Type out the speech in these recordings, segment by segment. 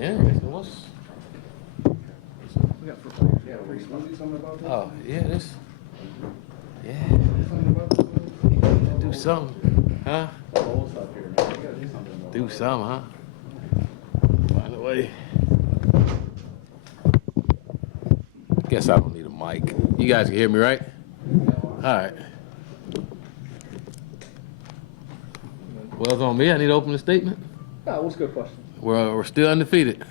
pretty interesting. What's We got for players. Yeah, we something about this? oh yeah, this yeah. Something about this? Do something, huh? Old stuff here, man. We gotta do something. Do something, huh? Find a way. Guess I don't need a mic. You guys can hear me, right? All right. Well, it's on me. I need to open the statement. Oh, what's a good question? We're still undefeated.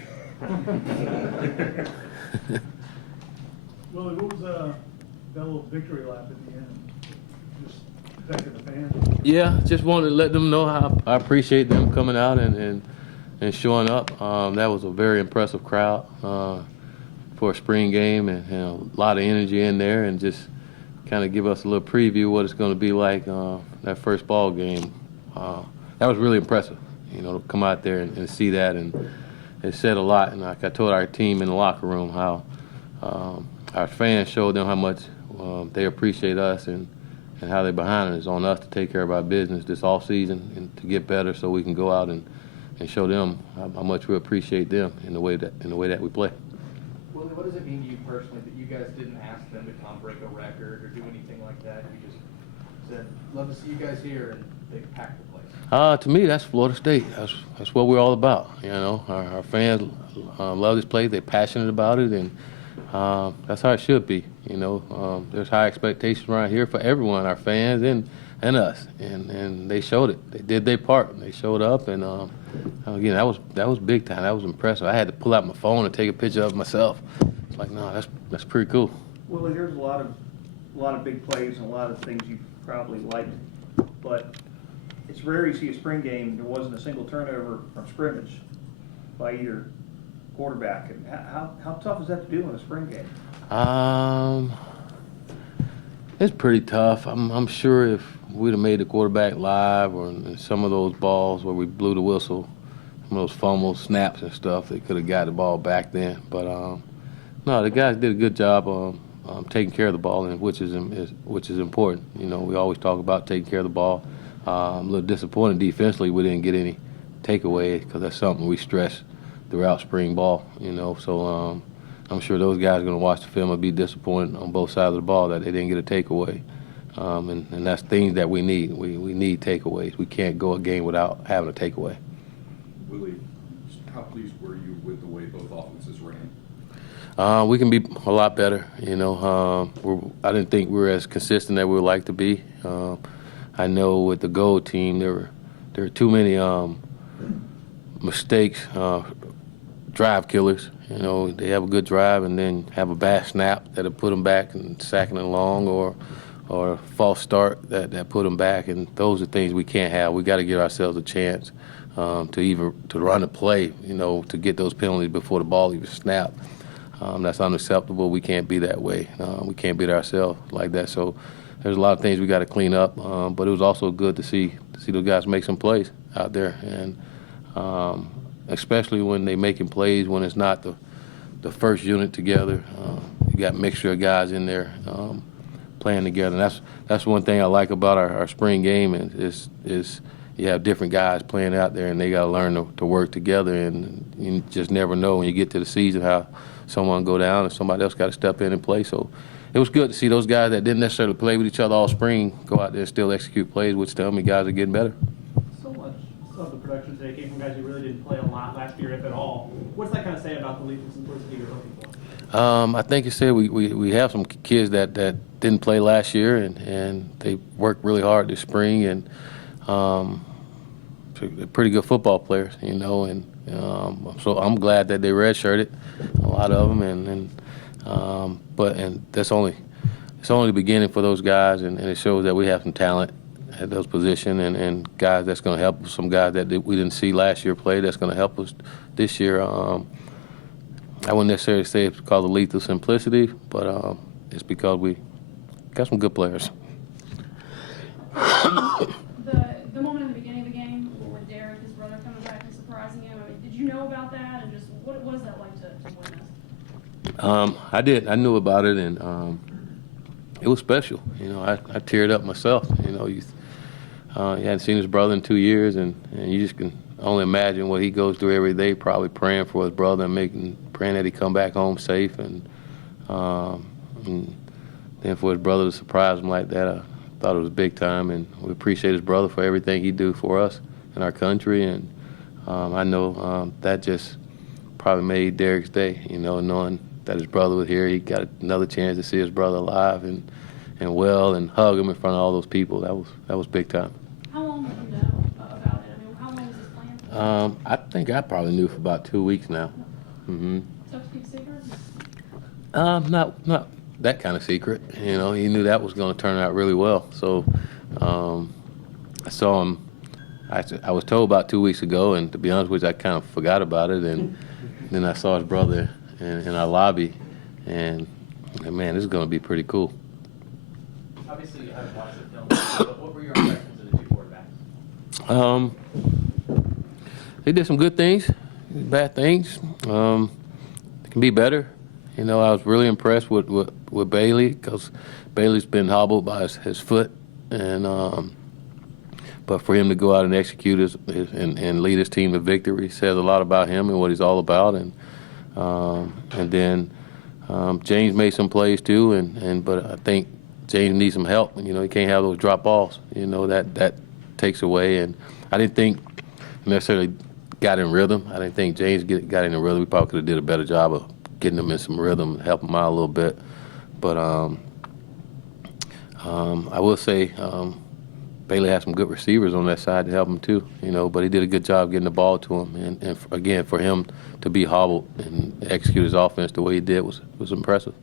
Well, what was that little victory lap at the end? Just protecting the fans? Yeah, just wanted to let them know how I appreciate them coming out and showing up. That was a very impressive crowd for a spring game, and a lot of energy in there, and just kind of give us a little preview of what it's going to be like that first ball game. That was really impressive, to come out there and see that, and it said a lot. And like I told our team in the locker room how our fans showed them how much they appreciate us and how they're behind us. It's on us to take care of our business this off season and to get better so we can go out and show them how much we appreciate them in the way that we play. Willie, what does it mean to you personally that you guys didn't ask them to come break a record or do anything like that? You just said, love to see you guys here, and they packed the place. To me, that's Florida State. That's what we're all about. Our fans love this place. They're passionate about it, and that's how it should be. There's high expectations around here for everyone, our fans and us, and they showed it. They did their part. They showed up, and again, that was big time. That was impressive. I had to pull out my phone and take a picture of myself. It's like, no, that's pretty cool. Willie, there's a lot of big plays and a lot of things you probably liked, but it's rare you see a spring game there wasn't a single turnover from scrimmage by either quarterback. And how tough is that to do in a spring game? It's pretty tough. I'm sure if we'd have made the quarterback live or in some of those balls where we blew the whistle, some of those fumbles, snaps and stuff, they could have got the ball back then. But no, the guys did a good job taking care of the ball, and which is important. We always talk about taking care of the ball. I'm a little disappointed defensively we didn't get any takeaway because that's something we stress throughout spring ball. So I'm sure those guys are going to watch the film and be disappointed on both sides of the ball that they didn't get a takeaway. And that's things that we need. We need takeaways. We can't go a game without having a takeaway. Willie, how pleased were you with the way both offenses ran? We can be a lot better. I didn't think we were as consistent as we would like to be. I know with the gold team there were too many mistakes, drive killers. They have a good drive and then have a bad snap that'll put them back and sacking it along, or a false start that put them back. And those are things we can't have. We got to give ourselves a chance to run a play, to get those penalties before the ball even snapped. That's unacceptable. We can't be that way. We can't beat ourselves like that. So there's a lot of things we got to clean up. But it was also good to see those guys make some plays out there, and especially when they making plays when it's not the first unit together. You got a mixture of guys in there playing together. And that's one thing I like about our spring game is you have different guys playing out there, and they got to learn to work together. And you just never know when you get to the season how someone go down and somebody else got to step in and play. So it was good to see those guys that didn't necessarily play with each other all spring go out there and still execute plays, which tell me guys are getting better. So much of the production today came from guys who really didn't play a lot last year, if at all. What's that kind of say about the lethal simplicity you're looking for? I think you said we have some kids that didn't play last year, and they worked really hard this spring, and they're pretty good football players, and so I'm glad that they redshirted, a lot of them, but that's only the beginning for those guys, and it shows that we have some talent at those positions, and guys that's going to help us, some guys that we didn't see last year play that's going to help us this year. I wouldn't necessarily say it's because of lethal simplicity, but it's because we got some good players. The moment in the beginning of the game where Derek, his brother, coming back and surprising him, did you know about that, and just what was that like to witness? I did. I knew about it, and it was special. I teared up myself. You hadn't seen his brother in 2 years, and you just can only imagine what he goes through every day, probably praying for his brother and praying that he come back home safe. And then for his brother to surprise him like that, I thought it was big time. And we appreciate his brother for everything he do for us in our country. And I know that just probably made Derek's day, knowing that his brother was here. He got another chance to see his brother alive and well and hug him in front of all those people. That was big time. How long did you know about it? I mean, how long was this planned? I think I probably knew for about 2 weeks now. Mm-hmm. So to keep secret? Not that kind of secret. He knew that was going to turn out really well. So I saw him. I was told about 2 weeks ago, and to be honest with you, I kind of forgot about it. And then I saw his brother in our lobby, and man, this is going to be pretty cool. Obviously, you haven't watched the film, but what were your impressions of the two quarterbacks? They did some good things, bad things. It can be better. I was really impressed with Bailey because Bailey's been hobbled by his foot, and but for him to go out and execute and lead his team to victory says a lot about him and what he's all about. And then James made some plays too, but I think James needs some help. He can't have those drop balls. That takes away. And I didn't think necessarily got in rhythm. I didn't think James got in the rhythm. We probably could have did a better job of getting him in some rhythm and help him out a little bit. But I will say Bailey has some good receivers on that side to help him too. But he did a good job getting the ball to him. And again, for him to be hobbled and execute his offense the way he did was impressive.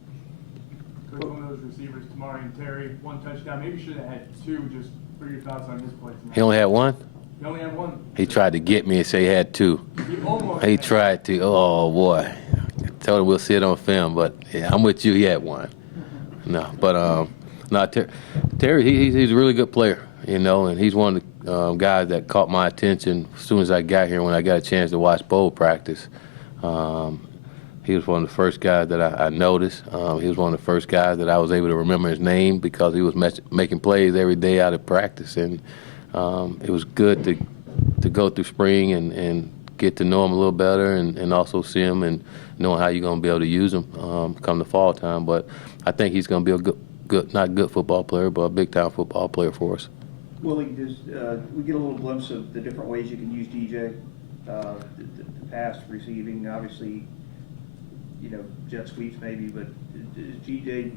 Coach, one of those receivers, Tamari and Terry, one touchdown. Maybe should have had two. Just for your thoughts on his play tonight. He only had one? He only had one. He tried to get me and say he had two. He almost. He tried to. Oh, boy. I told him we'll see it on film, but yeah, I'm with you. He had one. No, but Terry, he's a really good player, and he's one of the guys that caught my attention as soon as I got here when I got a chance to watch bowl practice. He was one of the first guys that I noticed. He was one of the first guys that I was able to remember his name because he was making plays every day out of practice. And it was good to go through spring and get to know him a little better and also see him and knowing how you're going to be able to use him come the fall time. But I think he's going to be a good, not good football player, but a big-time football player for us. Willie, we get a little glimpse of the different ways you can use DJ, the pass, receiving, obviously, jet sweeps maybe, but is GJ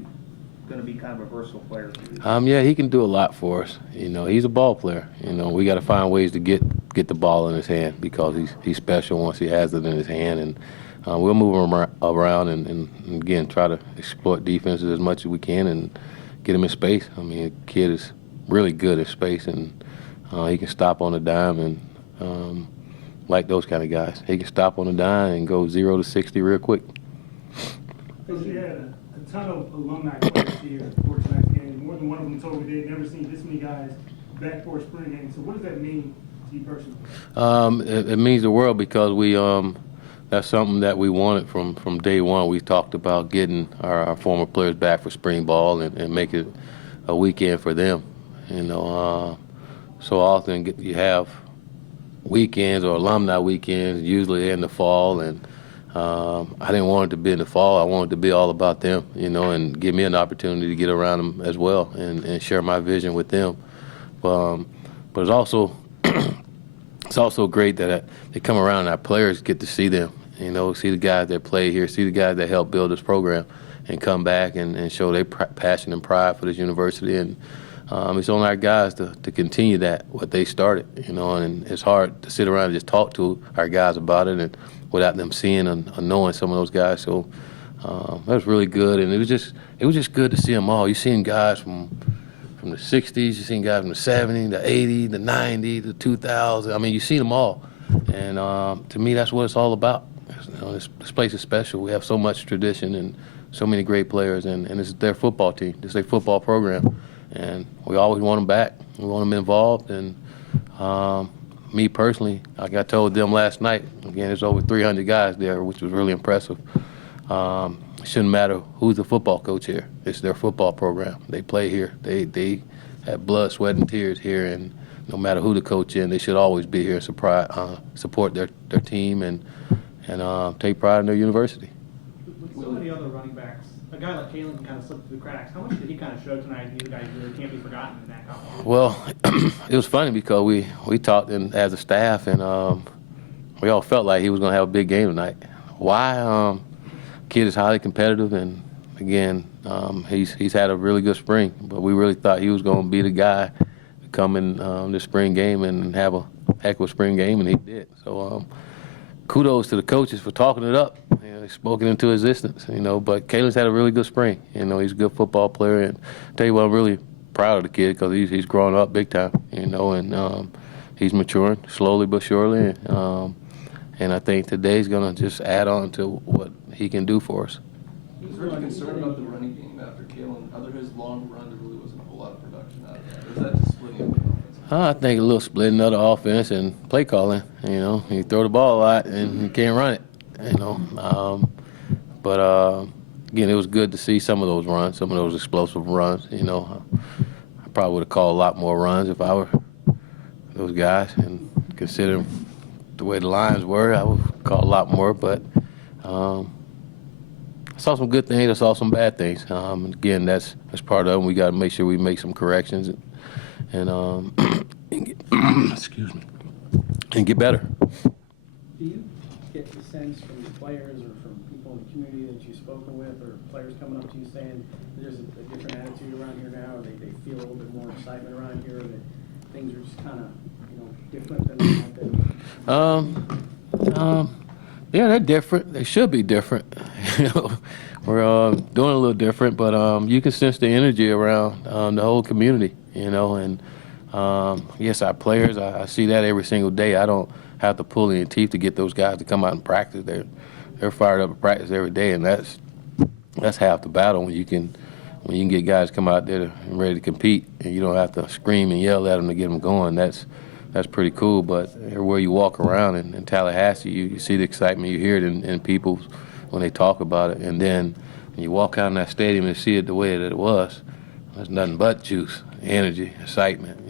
going to be kind of a versatile player for you? Yeah, he can do a lot for us. He's a ball player. We got to find ways to get the ball in his hand because he's special once he has it in his hand. And we'll move him around and again, try to exploit defenses as much as we can and get him in space. The kid is really good at space, and he can stop on a dime and like those kind of guys. He can stop on a dime and go 0 to 60 real quick. Because you had a ton of alumni players here for tonight's game. More than one of them told me they'd never seen this many guys back for a spring game. So what does that mean to you personally? It means the world because we that's something that we wanted from day one. We talked about getting our former players back for spring ball and make it a weekend for them. So often you have weekends or alumni weekends, usually in the fall, and I didn't want it to be in the fall. I wanted it to be all about them, and give me an opportunity to get around them as well and share my vision with them. But it's also it's also great that they come around and our players get to see them, see the guys that play here, see the guys that help build this program, and come back and show their passion and pride for this university. And it's on our guys to continue what they started, and it's hard to sit around and just talk to our guys about it and without them seeing and knowing some of those guys. So that was really good, and it was just good to see them all. You've seen guys from the 60s, you've seen guys from the 70s, the 80s, the 90s, the 2000s. You've seen them all, and to me, that's what it's all about. This place is special. We have so much tradition and so many great players, and this is their football team. This is their football program, and we always want them back. We want them involved, and me personally, like I told them last night, again, there's over 300 guys there, which was really impressive. It shouldn't matter who's the football coach here. It's their football program. They play here. They have blood, sweat, and tears here, and no matter who the coach is, they should always be here and support their team and take pride in their university. With so many other running backs, a guy like Kalin can kind of slip through the cracks. How much did he kind of show tonight? He's a guy who really can't be forgotten in that competition. Well, it was funny because we talked as a staff, and we all felt like he was going to have a big game tonight. Why? Kid is highly competitive, and again, he's had a really good spring. But we really thought he was going to be the guy to come in this spring game and have a heck of a spring game, and he did. So kudos to the coaches for talking it up. You know, they spoke it into existence. You know, but Kalin's had a really good spring. You know, he's a good football player, and I tell you what, I'm really proud of the kid because he's grown up big time. You know, and he's maturing slowly but surely. And I think today's going to just add on to what he can do for us. Was there any concern about the running game after Kalin? Other than his long run, there really wasn't a whole lot of production out of that. Or is that just splitting up the offense? I think a little splitting of the offense and play calling. You know, you throw the ball a lot and you can't run it. You know, but again, it was good to see some of those runs, some of those explosive runs. You know, I probably would have called a lot more runs if I were those guys, and considering the way the lines were, I would call a lot more. But I saw some good things. I saw some bad things. Again, that's part of it. We got to make sure we make some corrections and get, excuse me, and get better. Do you get the sense from the players or from people in the community that you've spoken with, or players coming up to you saying there's a different attitude around here now, or they feel a little bit more excitement around here, or that things are just kind of, different than they have been? Yeah, they're different. They should be different. We're doing a little different, but you can sense the energy around the whole community, and yes, our players, I see that every single day. I don't have to pull any teeth to get those guys to come out and practice. They're fired up at practice every day, and that's half the battle when you can get guys to come out there and ready to compete, and you don't have to scream and yell at them to get them going. That's pretty cool. But everywhere you walk around in Tallahassee, you see the excitement. You hear it in people when they talk about it. And then when you walk out in that stadium and see it the way that it was, there's nothing but juice, energy, excitement,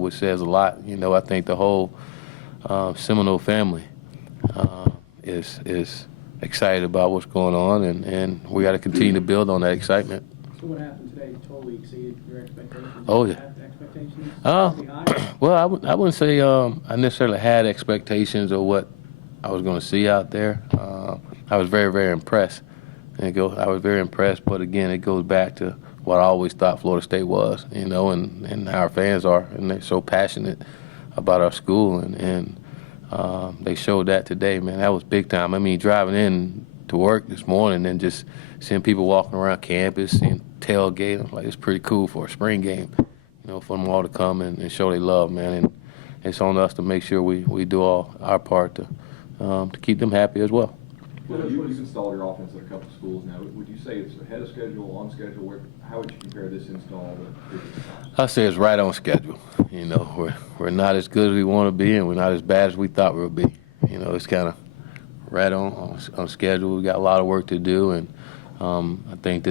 which says a lot. I think the whole Seminole family is excited about what's going on, and we got to continue to build on that excitement. So what happened today totally exceeded your expectations? Oh, yeah. Expectations? Well, I wouldn't say I necessarily had expectations of what I was going to see out there. I was very, very impressed. I was very impressed, but again, it goes back to what I always thought Florida State was, and how our fans are, and they're so passionate about our school, and they showed that today, man. That was big time. I mean, driving in to work this morning and just seeing people walking around campus, seeing tailgate, like, it's pretty cool for a spring game, for them all to come and show they love, man. And it's on us to make sure we do all our part to keep them happy as well. Well, you've installed your offense at a couple schools now. Would you say it's ahead of schedule, on schedule? How would you compare this install to previous times? I say it's right on schedule. We're not as good as we want to be, and we're not as bad as we thought we would be. It's kind of right on schedule. We got a lot of work to do, and I think this